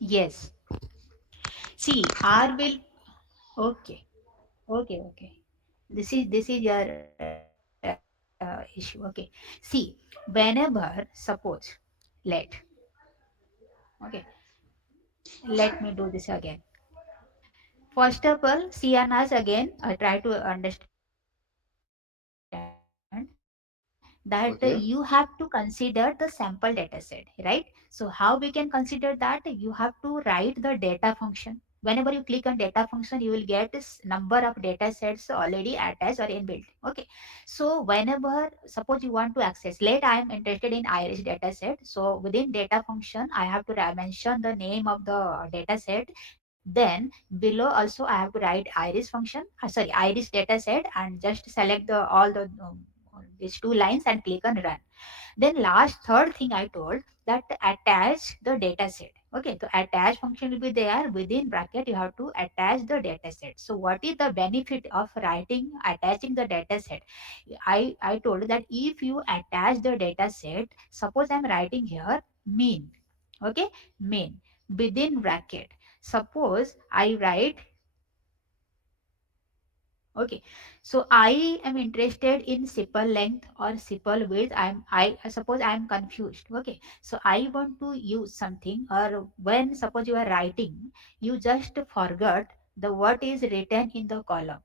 Yes, see, R will, okay, okay, this is your issue. Okay, see, whenever suppose, let, okay, let me do this again. First of all, CNRs again, try to understand that you have to consider the sample Okay. data set, right? So how we can consider that? You have to write the data function. Whenever you click on data function, you will get this number of data sets already attached or inbuilt. Okay. So whenever suppose you want to access, let I am interested in iris data set. So within data function, I have to mention the name of the data set. Then below also I have to write iris function, sorry, iris data set, and just select the all the these two lines and click on run. Then last third thing I told, that attach the data set. Okay, so attach function will be there within bracket. You have to attach the data set. So what is the benefit of writing attaching the data set? I told that if you attach the data set, suppose I'm writing here mean. Okay, mean within bracket. Suppose I write, okay, so I am interested in sepal length or sepal width. I suppose I am confused. Okay, so I want to use something, or when suppose you are writing, you just forgot the what is written in the column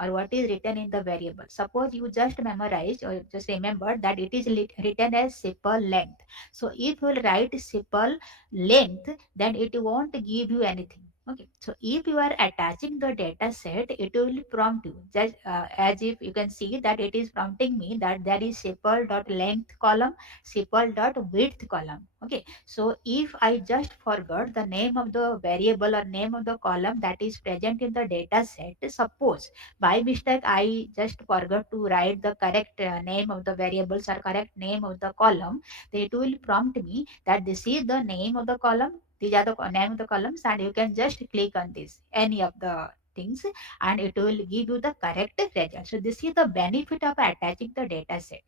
or what is written in the variable. Suppose you just memorized or just remember that it is written as sepal length. So if you will write sepal length, then it won't give you anything. Okay, so if you are attaching the data set, it will prompt you just as if you can see that it is prompting me that there is sepal dot length column, sepal dot width column. Okay, so if I just forgot the name of the variable or name of the column that is present in the data set, suppose by mistake I just forgot to write the correct name of the variables or correct name of the column, then it will prompt me that this is the name of the column, these are the name of the columns, and you can just click on this any of the things and it will give you the correct result. So this is the benefit of attaching the data set.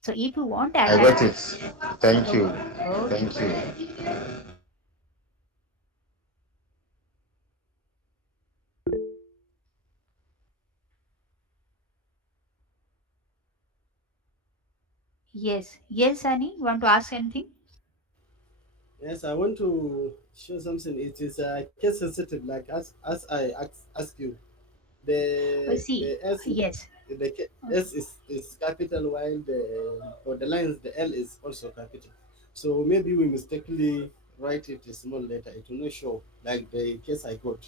So if you want to I attach, got it. Thank you. okay, okay, Thank you. yes, yes, Annie, you want to ask anything? Yes, I want to show something. It is case sensitive, like as I ask you. The See, S is yes. S is capital, while the for the lines the L is also capital. So maybe we mistakenly write it a small letter. It will not show like the case I got.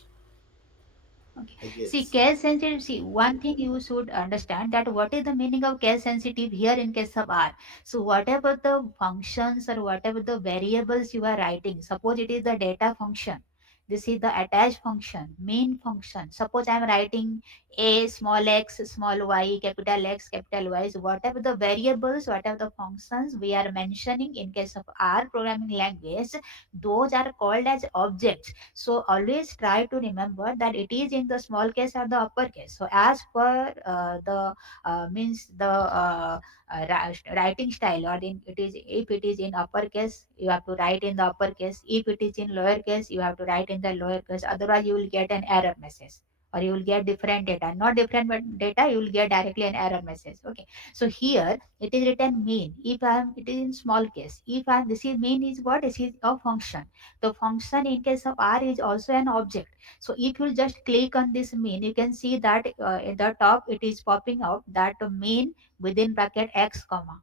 Okay. I See, guess. case sensitive. See, one thing you should understand that what is the meaning of case sensitive here in case of R. So, whatever the functions or whatever the variables you are writing, suppose it is the data function. This is the attach function, main function. Suppose I am writing a small x, small y, capital X, capital Y. So, whatever the variables, whatever the functions we are mentioning in case of R programming language, those are called as objects. So always try to remember that it is in the small case or the uppercase. So as per the means the writing style, or in, it is if it is in uppercase, you have to write in the uppercase. If it is in lowercase, you have to write in the lowercase. Otherwise, you will get an error message. Or you will get different data, not different but data. You will get directly an error message. Okay. So here it is written mean. If I am, it is in small case. If I am, this is mean is what? This is a function. The function in case of R is also an object. So if you just click on this main, you can see that at the top it is popping out that main within bracket x comma.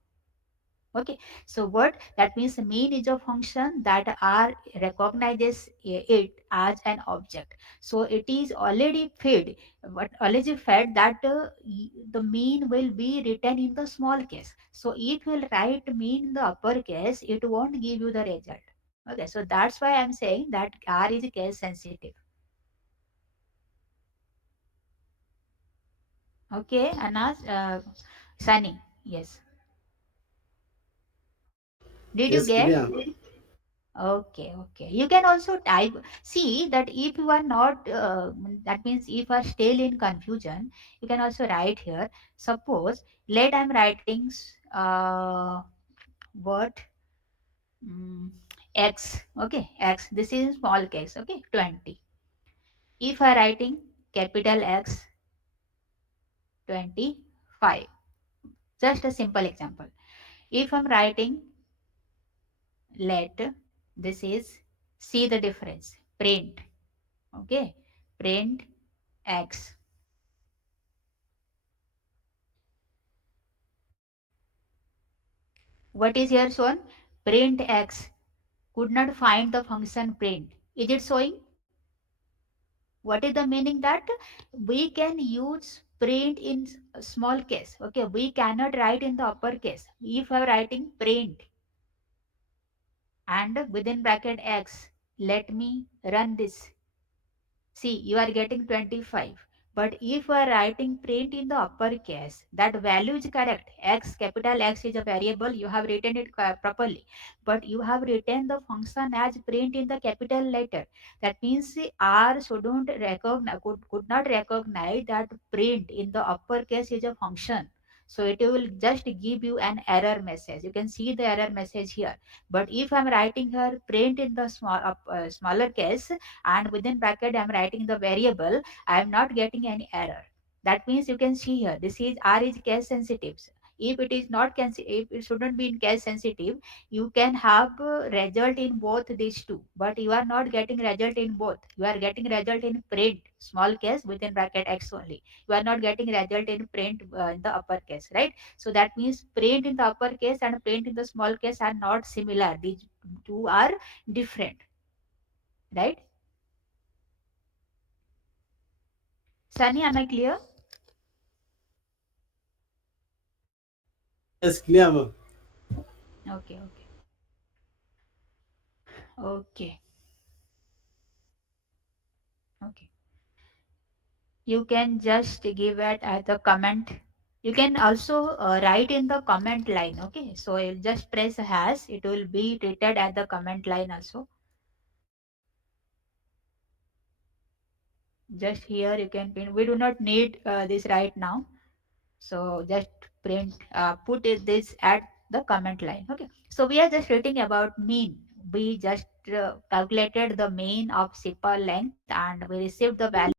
Okay, so what that means, main is a function that R recognizes it as an object. So it is already fed, but already fed that the mean will be written in the small case. So if you will write mean in the uppercase, it won't give you the result. Okay, so that's why I'm saying that R is case sensitive. Okay, Anas, Sunny, yes. Did you Yes, get? clear. Okay, okay. You can also type. See that if you are not, that means if you are still in confusion, you can also write here. Suppose, let I'm writing what x. Okay, x. This is small case. Okay, 20. If I writing capital X, 25. Just a simple example. If I'm writing let, this is, see the difference. Print. Okay, print X. What is here shown? Print X. Could not find the function print. Is it showing? What is the meaning that we can use print in small case? Okay, we cannot write in the upper case. If I'm writing print and within bracket X, let me run this. See, you are getting 25. But if you are writing print in the uppercase, that value is correct. X, capital X is a variable. You have written it properly. But you have written the function as print in the capital letter. That means the R shouldn't recognize, could not recognize that print in the uppercase is a function. So it will just give you an error message. You can see the error message here. But if I'm writing here print in the smaller case, and within bracket I'm writing the variable, I am not getting any error. That means you can see here this is R is case sensitive. If it is not if it shouldn't be in case sensitive, you can have result in both these two, but you are not getting result in both. You are getting result in print small case within bracket X only. You are not getting result in print in the upper case, right? So that means print in the upper case and print in the small case are not similar. These two are different, right? Sunny, am I clear? Yes, clear, ma'am. Okay, okay, okay, okay. You can just give it as a comment. You can also write in the comment line. Okay, so you'll just press hash. It will be treated at the comment line also. Just here you can print. We do not need this right now. So just print, this at the comment line. Okay, so we are just reading about mean. We just calculated the mean of simple length and we received the value